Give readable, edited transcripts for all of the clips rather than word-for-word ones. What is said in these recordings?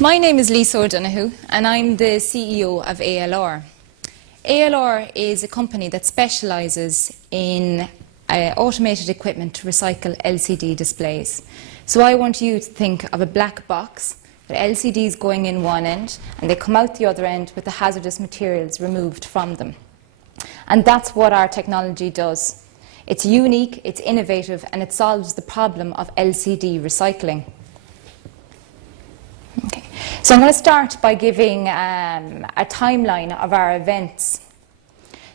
My name is Lisa O'Donoghue and I'm the CEO of ALR. ALR is a company that specialises in automated equipment to recycle LCD displays. So I want you to think of a black box with LCDs going in one end and they come out the other end with the hazardous materials removed from them. And that's what our technology does. It's unique, it's innovative, and it solves the problem of LCD recycling. Okay. So I'm going to start by giving a timeline of our events.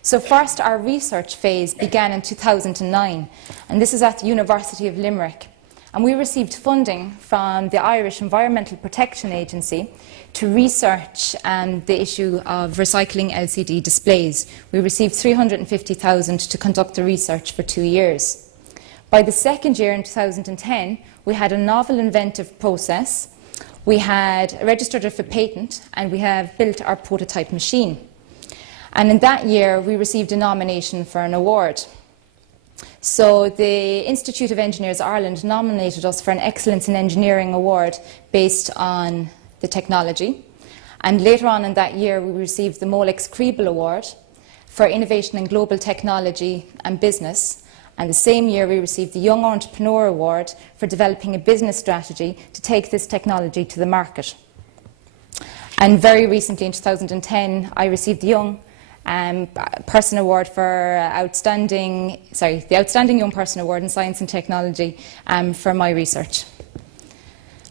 So first, our research phase began in 2009, and this is at the University of Limerick. And we received funding from the Irish Environmental Protection Agency to research the issue of recycling LCD displays. We received $350,000 to conduct the research for 2 years. By the second year, in 2010, we had a novel inventive process. We had registered it for patent, and we have built our prototype machine. And in that year, we received a nomination for an award. So the Institute of Engineers Ireland nominated us for an Excellence in Engineering Award based on the technology. And later on in that year, we received the Molex Kriebel Award for Innovation in Global Technology and Business. And the same year, we received the Young Entrepreneur Award for developing a business strategy to take this technology to the market. And very recently, in 2010, I received the Young Person Award for the Outstanding Young Person Award in Science and Technology for my research.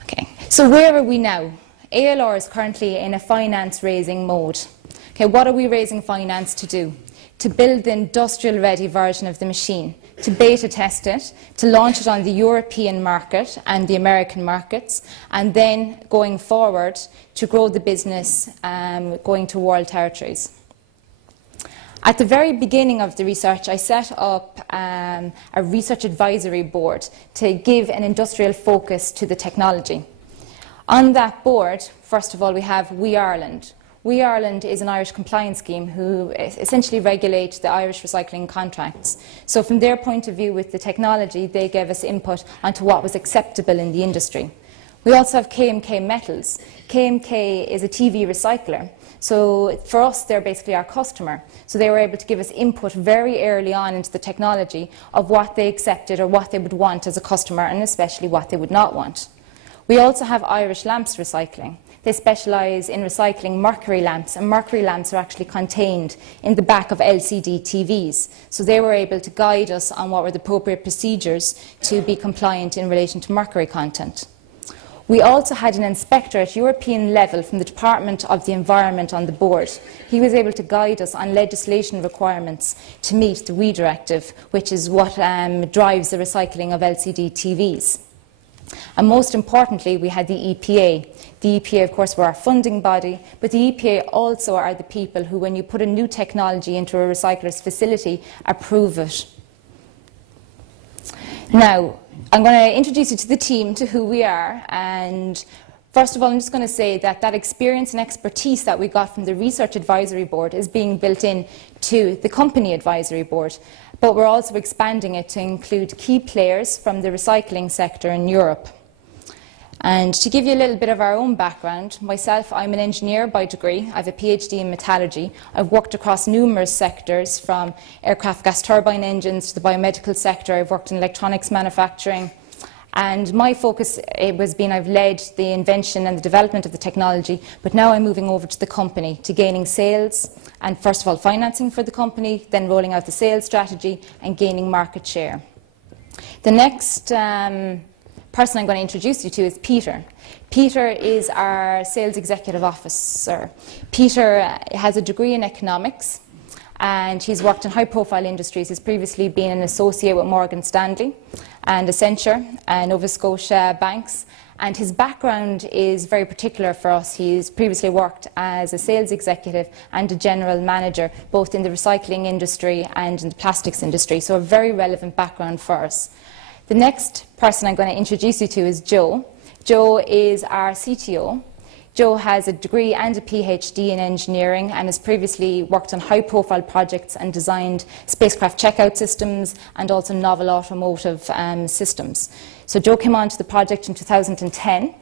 Okay, so where are we now? ALR is currently in a finance raising mode. Okay, what are we raising finance to do? To build the industrial ready version of the machine, to beta test it, to launch it on the European market and the American markets, and then going forward to grow the business going to world territories. At the very beginning of the research, I set up a research advisory board to give an industrial focus to the technology. On that board, first of all, we have We Ireland. We Ireland is an Irish compliance scheme who essentially regulate the Irish recycling contracts. So from their point of view with the technology, they gave us input onto what was acceptable in the industry. We also have KMK Metals. KMK is a TV recycler. So for us, they're basically our customer. So they were able to give us input very early on into the technology of what they accepted or what they would want as a customer, and especially what they would not want. We also have Irish Lamps Recycling. They specialise in recycling mercury lamps, and mercury lamps are actually contained in the back of LCD TVs. So they were able to guide us on what were the appropriate procedures to be compliant in relation to mercury content. We also had an inspector at European level from the Department of the Environment on the board. He was able to guide us on legislation requirements to meet the WEEE directive, which is what drives the recycling of LCD TVs. And most importantly, we had the EPA. The EPA, of course, were our funding body, but the EPA also are the people who, when you put a new technology into a recycler's facility, approve it. Now, I'm going to introduce you to the team, to who we are, and first of all, I'm just going to say that that experience and expertise that we got from the Research Advisory Board is being built in to the Company Advisory Board, but we're also expanding it to include key players from the recycling sector in Europe. And to give you a little bit of our own background, myself, I'm an engineer by degree. I have a PhD in metallurgy. I've worked across numerous sectors, from aircraft gas turbine engines to the biomedical sector. I've worked in electronics manufacturing. And my focus I've led the invention and the development of the technology, but now I'm moving over to the company, to gaining sales, and first of all financing for the company, then rolling out the sales strategy and gaining market share. The next person I'm going to introduce you to is Peter. Peter is our Sales Executive Officer. Peter has a degree in economics, and he's worked in high-profile industries. He's previously been an associate with Morgan Stanley and Accenture and Nova Scotia banks. And his background is very particular for us. He's previously worked as a sales executive and a general manager, both in the recycling industry and in the plastics industry, so a very relevant background for us. The next person I'm going to introduce you to is Joe. Joe is our CTO. Joe has a degree and a PhD in engineering and has previously worked on high-profile projects and designed spacecraft checkout systems and also novel automotive systems. So Joe came onto the project in 2010,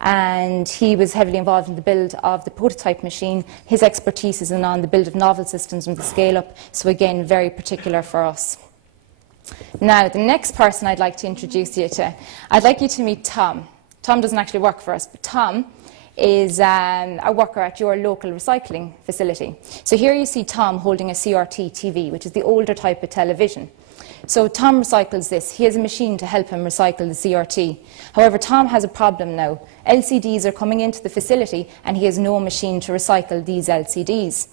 and he was heavily involved in the build of the prototype machine. His expertise is on the build of novel systems and the scale-up, so again, very particular for us. Now, the next person I'd like to introduce you to, I'd like you to meet Tom. Tom doesn't actually work for us, but Tom is a worker at your local recycling facility. So here you see Tom holding a CRT TV, which is the older type of television. So Tom recycles this. He has a machine to help him recycle the CRT. However, Tom has a problem now. LCDs are coming into the facility and he has no machine to recycle these LCDs.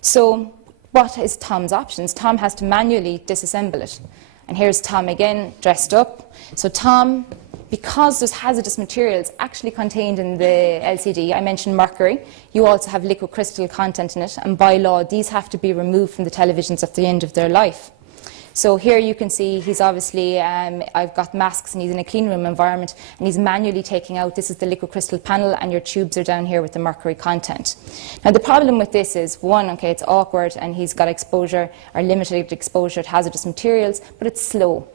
So what is Tom's options? Tom has to manually disassemble it. And here's Tom again, dressed up. So Tom, because there's hazardous materials actually contained in the LCD, I mentioned mercury, you also have liquid crystal content in it, and by law these have to be removed from the televisions at the end of their life. So here you can see he's obviously, I've got masks and he's in a clean room environment and he's manually taking out, this is the liquid crystal panel and your tubes are down here with the mercury content. Now the problem with this is, one, okay, it's awkward and he's got exposure or limited exposure to hazardous materials, but it's slow.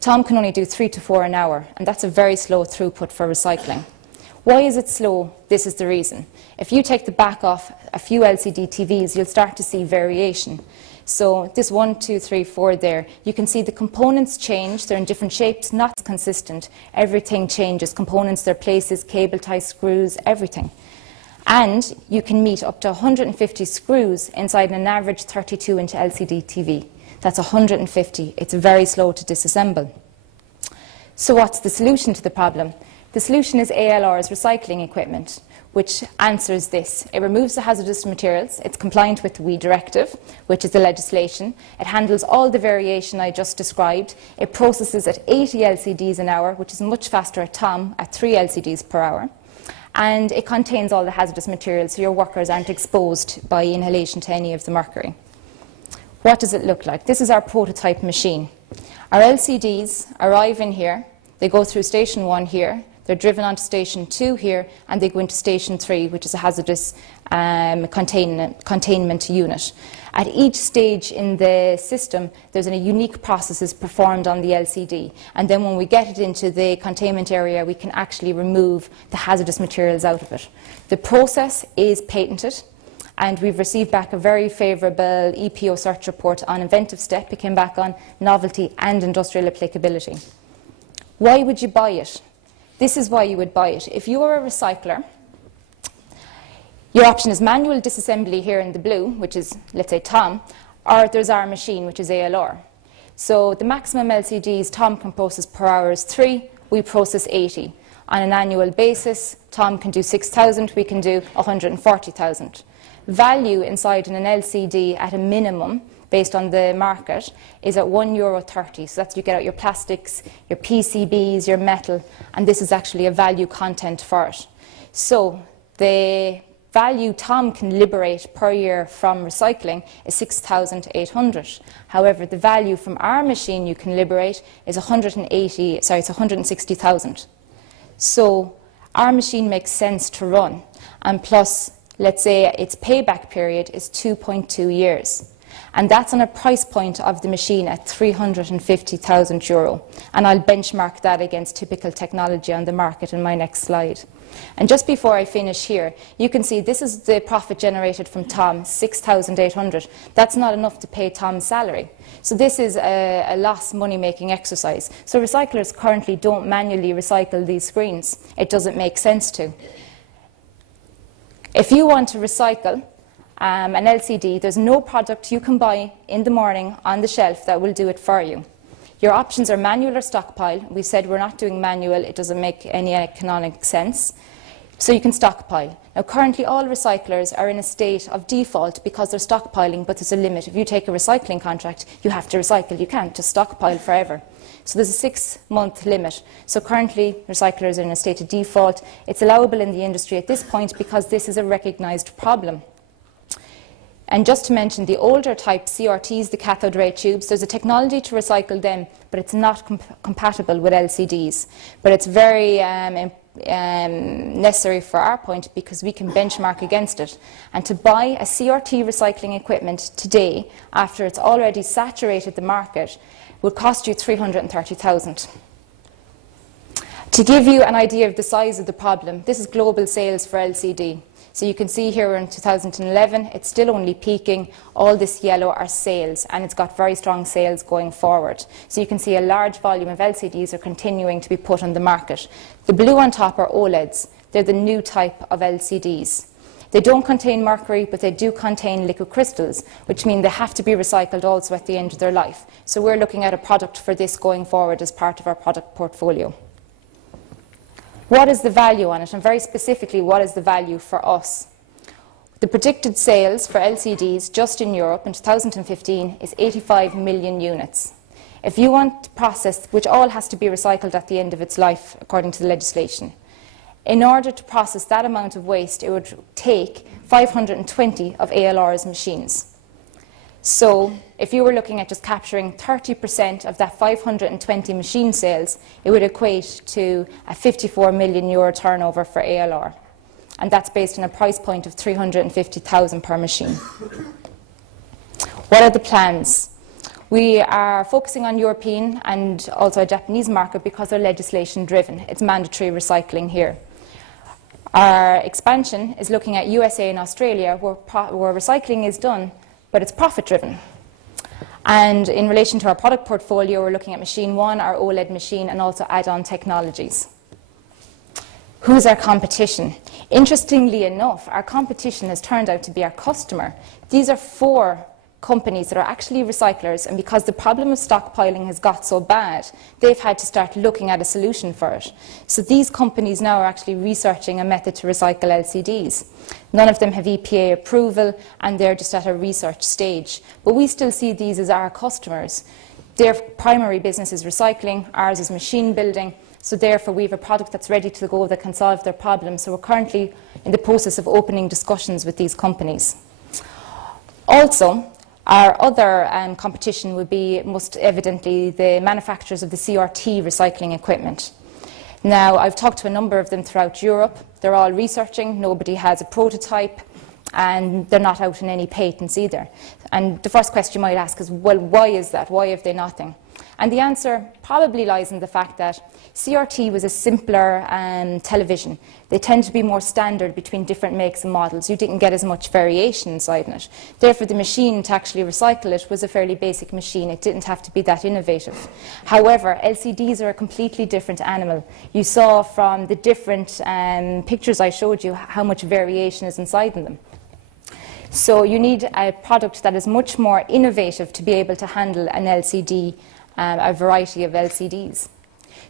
Tom can only do 3 to 4 an hour, and that's a very slow throughput for recycling. Why is it slow? This is the reason. If you take the back off a few LCD TVs, you'll start to see variation. So this 1, 2, 3, 4 there, you can see the components change. They're in different shapes, not consistent. Everything changes. Components, their places, cable ties, screws, everything. And you can meet up to 150 screws inside an average 32-inch LCD TV. That's 150. It's very slow to disassemble. So what's the solution to the problem? The solution is ALR's recycling equipment, which answers this. It removes the hazardous materials. It's compliant with the WEEE directive, which is the legislation. It handles all the variation I just described. It processes at 80 LCDs an hour, which is much faster at Tom, at 3 LCDs per hour. And it contains all the hazardous materials, so your workers aren't exposed by inhalation to any of the mercury. What does it look like? This is our prototype machine. Our LCDs arrive in here. They go through station 1 here. They're driven onto station 2 here, and they go into station 3, which is a hazardous containment unit. At each stage in the system, there's a unique processes performed on the LCD, and then when we get it into the containment area, we can actually remove the hazardous materials out of it. The process is patented, and we've received back a very favourable EPO search report on inventive step. It came back on novelty and industrial applicability. Why would you buy it? This is why you would buy it. If you are a recycler, your option is manual disassembly here in the blue, which is, let's say, Tom, or there's our machine, which is ALR. So the maximum LCDs Tom can process per hour is 3, we process 80. On an annual basis, Tom can do 6,000, we can do 140,000. Value inside in an LCD at a minimum, based on the market, is at €1.30. So that's you get out your plastics, your PCBs, your metal, and this is actually a value content for it. So the value Tom can liberate per year from recycling is 6,800. However, the value from our machine you can liberate is 160,000. So our machine makes sense to run, and plus, let's say its payback period is 2.2 years. And that's on a price point of the machine at €350,000. And I'll benchmark that against typical technology on the market in my next slide. And just before I finish here, you can see this is the profit generated from Tom, 6,800. That's not enough to pay Tom's salary. So this is a loss money-making exercise. So recyclers currently don't manually recycle these screens. It doesn't make sense to. If you want to recycle an LCD, there's no product you can buy in the morning on the shelf that will do it for you. Your options are manual or stockpile. We said we're not doing manual. It doesn't make any economic sense. So you can stockpile. Now, currently all recyclers are in a state of default because they're stockpiling, but there's a limit. If you take a recycling contract, you have to recycle. You can't just stockpile forever. So there's a 6-month limit. So currently recyclers are in a state of default. It's allowable in the industry at this point because this is a recognised problem. And just to mention, the older type CRTs, the cathode ray tubes, there's a technology to recycle them, but it's not compatible with LCDs. But it's very necessary for our point because we can benchmark against it. And to buy a CRT recycling equipment today, after it's already saturated the market, would cost you 330,000. To give you an idea of the size of the problem, this is global sales for LCD. So you can see here in 2011, it's still only peaking. All this yellow are sales, and it's got very strong sales going forward. So you can see a large volume of LCDs are continuing to be put on the market. The blue on top are OLEDs. They're the new type of LCDs. They don't contain mercury, but they do contain liquid crystals, which mean they have to be recycled also at the end of their life. So we're looking at a product for this going forward as part of our product portfolio. What is the value on it? And very specifically, what is the value for us? The predicted sales for LCDs just in Europe in 2015 is 85 million units. If you want to process, which all has to be recycled at the end of its life according to the legislation, in order to process that amount of waste, it would take 520 of ALR's machines. So if you were looking at just capturing 30% of that 520 machine sales, it would equate to a 54 million euro turnover for ALR. And that's based on a price point of 350,000 per machine. What are the plans? We are focusing on European and also a Japanese market because they're legislation driven. It's mandatory recycling here. Our expansion is looking at USA and Australia where recycling is done, but it's profit-driven. And in relation to our product portfolio, we're looking at machine 1, our OLED machine, and also add-on technologies. Who's our competition? Interestingly enough, our competition has turned out to be our customer. These are 4 companies that are actually recyclers, and because the problem of stockpiling has got so bad, they've had to start looking at a solution for it. So these companies now are actually researching a method to recycle LCDs. None of them have EPA approval, and they're just at a research stage. But we still see these as our customers. Their primary business is recycling, ours is machine building, so therefore we have a product that's ready to go that can solve their problems. So we're currently in the process of opening discussions with these companies. Also, our other competition would be most evidently the manufacturers of the CRT recycling equipment. Now, I've talked to a number of them throughout Europe. They're all researching. Nobody has a prototype, and they're not out in any patents either. And the first question you might ask is, well, why is that? Why have they nothing? And the answer probably lies in the fact that CRT was a simpler television. They tend to be more standard between different makes and models. You didn't get as much variation inside in it. Therefore, the machine to actually recycle it was a fairly basic machine. It didn't have to be that innovative. However, LCDs are a completely different animal. You saw from the different pictures I showed you how much variation is inside in them. So you need a product that is much more innovative to be able to handle an LCD, a variety of LCDs.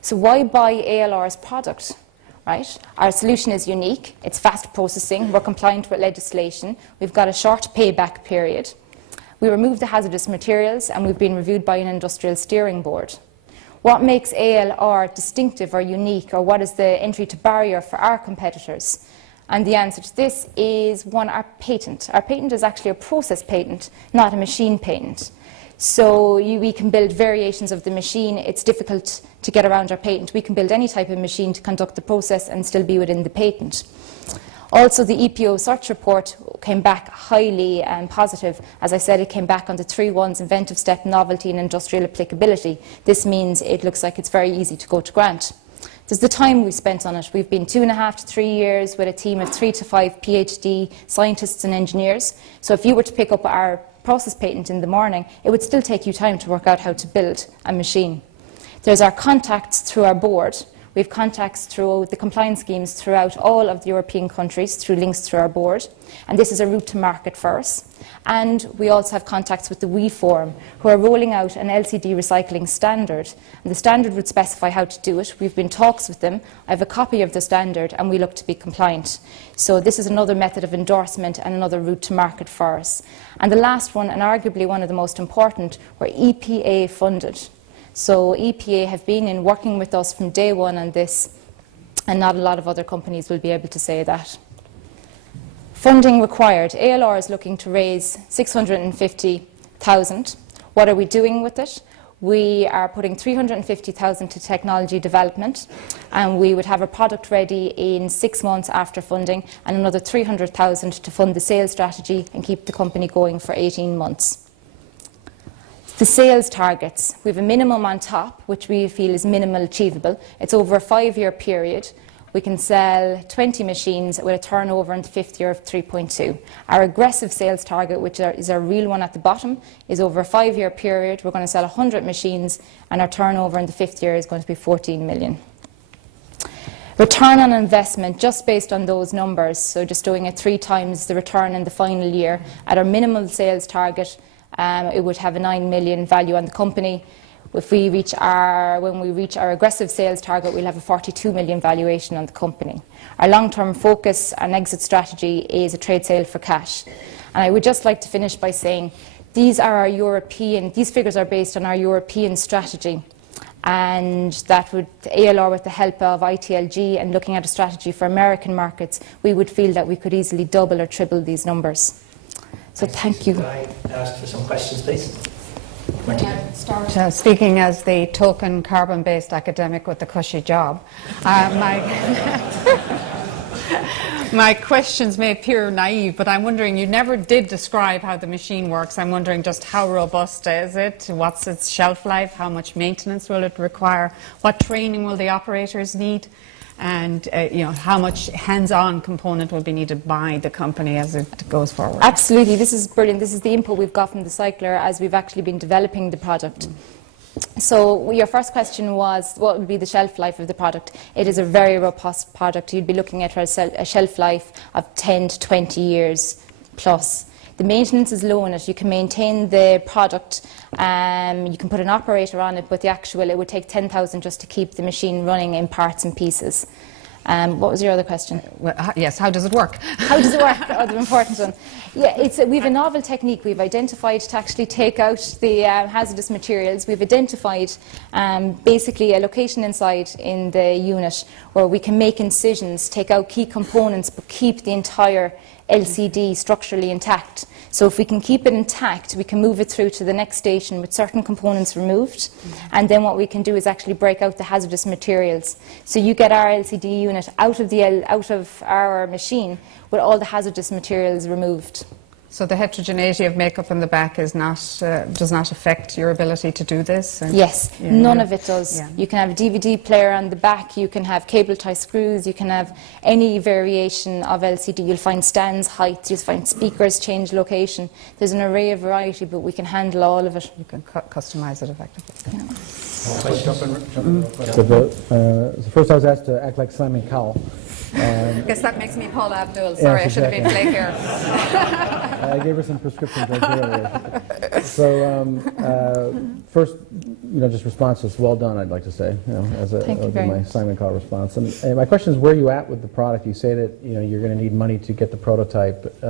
So why buy ALR's product? Right? Our solution is unique. It's fast processing. We're compliant with legislation. We've got a short payback period. We remove the hazardous materials, and we've been reviewed by an industrial steering board. What makes ALR distinctive or unique, or what is the entry to barrier for our competitors? And the answer to this is, one, our patent. Our patent is actually a process patent, not a machine patent. So we can build variations of the machine. It's difficult to get around our patent. We can build any type of machine to conduct the process and still be within the patent. Also, the EPO search report came back highly positive. As I said, it came back on the 3 ones: inventive step, novelty, and industrial applicability. This means it looks like it's very easy to go to grant. There's the time we spent on it. We've been 2.5 to 3 years with a team of 3 to 5 PhD scientists and engineers. So if you were to pick up our process patent in the morning, it would still take you time to work out how to build a machine. There's our contacts through our board. We have contacts through the compliance schemes throughout all of the European countries through links through our board, and this is a route to market for us. And we also have contacts with the WE Forum, who are rolling out an LCD recycling standard. And the standard would specify how to do it. We've been in talks with them. I have a copy of the standard, and we look to be compliant. So this is another method of endorsement and another route to market for us. And the last one, and arguably one of the most important, we're EPA funded. So EPA have been in working with us from day one on this, and not a lot of other companies will be able to say that. Funding required. ALR is looking to raise 650,000. What are we doing with it? We are putting 350,000 to technology development, and we would have a product ready in 6 months after funding, and another 300,000 to fund the sales strategy and keep the company going for 18 months. The sales targets, we have a minimum on top, which we feel is minimal achievable. It's over a 5-year period. We can sell 20 machines with a turnover in the 5th year of 3.2. Our aggressive sales target, which is our real one at the bottom, is over a 5-year period. We're going to sell 100 machines, and our turnover in the 5th year is going to be 14 million. Return on investment, just based on those numbers, so just doing it 3 times the return in the final year, at our minimal sales target, it would have a 9 million value on the company. If we reach when we reach our aggressive sales target, we'll have a 42 million valuation on the company. Our long-term focus and exit strategy is a trade sale for cash. And I would just like to finish by saying these figures are based on our European strategy. And that would, ALR, with the help of ITLG and looking at a strategy for American markets, we would feel that we could easily double or triple these numbers. So thank you. Can I ask for some questions, please? Speaking as the token carbon-based academic with the cushy job, my questions may appear naive, but I'm wondering, you never did describe how the machine works. I'm wondering just how robust is it? What's its shelf life? How much maintenance will it require? What training will the operators need? And how much hands-on component will be needed by the company as it goes forward? Absolutely, this is brilliant. This is the input we've got from the cycler as we've actually been developing the product. So your first question was, what would be the shelf life of the product? It is a very robust product. You'd be looking at a shelf life of 10 to 20 years plus. The maintenance is low in it. You can maintain the product. You can put an operator on it, but it would take 10,000 just to keep the machine running in parts and pieces. What was your other question? Well, yes, how does it work? How does it work? Oh, the important one. Yeah, we have a novel technique we've identified to actually take out the hazardous materials. We've identified basically a location inside in the unit where we can make incisions, take out key components, but keep the entire LCD structurally intact. So if we can keep it intact, we can move it through to the next station with certain components removed, and then what we can do is actually break out the hazardous materials. So you get our LCD unit out of our machine with all the hazardous materials removed. So the heterogeneity of makeup in the back is does not affect your ability to do this? Yes, none of it does. Yeah. You can have a DVD player on the back, you can have cable tie screws, you can have any variation of LCD. You'll find stands, heights, you'll find speakers change location. There's an array of variety, but we can handle all of it. You can customize it effectively. Yeah. So first I was asked to act like Simon Cowell. I guess that makes me Paula Abdul. Sorry, yes, exactly. I should have been flakier. I gave her some prescription drugs earlier. So first, just responses, well done, I'd like to say, as my Simon Cowell response. And my question is, where are you at with the product? You say that you're going to need money to get the prototype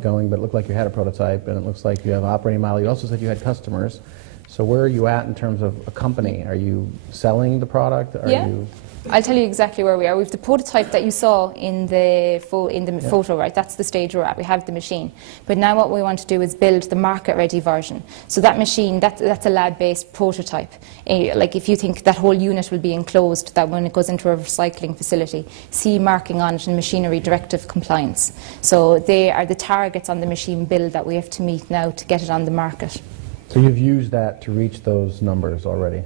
going, but it looked like you had a prototype, and it looks like you have an operating model. You also said you had customers. So where are you at in terms of a company? Are you selling the product? I'll tell you exactly where we are. We have the prototype that you saw in the photo, right? That's the stage we're at. We have the machine. But now what we want to do is build the market-ready version. So that machine, that's a lab-based prototype. Like if you think that whole unit will be enclosed, that when it goes into a recycling facility, CE marking on it and machinery directive compliance. So they are the targets on the machine build that we have to meet now to get it on the market. So you've used that to reach those numbers already?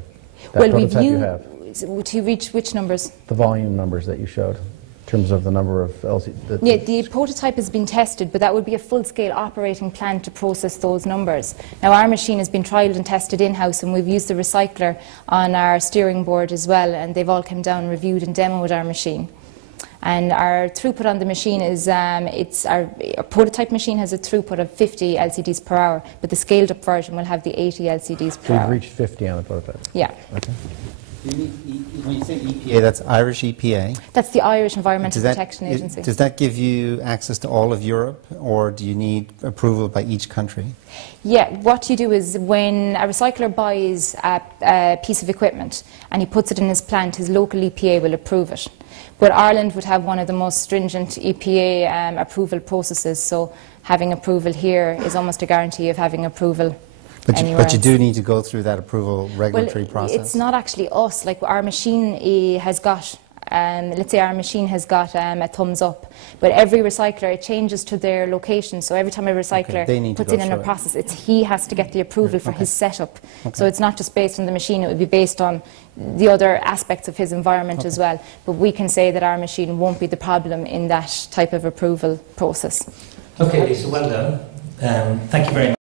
That well, prototype you have? To reach which numbers? The volume numbers that you showed, in terms of the number of LCD. Yeah, the prototype has been tested, but that would be a full-scale operating plan to process those numbers. Now, our machine has been trialled and tested in-house, and we've used the recycler on our steering board as well, and they've all come down, reviewed and demoed our machine. And our throughput on the machine is, our prototype machine has a throughput of 50 LCDs per hour, but the scaled-up version will have the 80 LCDs per hour. So you've reached 50 on the prototype? Yeah. Okay. When you say EPA, that's Irish EPA? That's the Irish Environmental Protection Agency. Does that give you access to all of Europe, or do you need approval by each country? Yeah, what you do is when a recycler buys a piece of equipment and he puts it in his plant, his local EPA will approve it. But Ireland would have one of the most stringent EPA approval processes, so having approval here is almost a guarantee of having approval. But you do need to go through that approval regulatory process? It's not actually us. Like our machine has got let's say our machine has got a thumbs up, but every recycler, it changes to their location. So every time a recycler puts in a process, he has to get the approval for his setup. So it's not just based on the machine, it would be based on the other aspects of his environment as well. But we can say that our machine won't be the problem in that type of approval process. Okay, Lisa, well done. Thank you very much.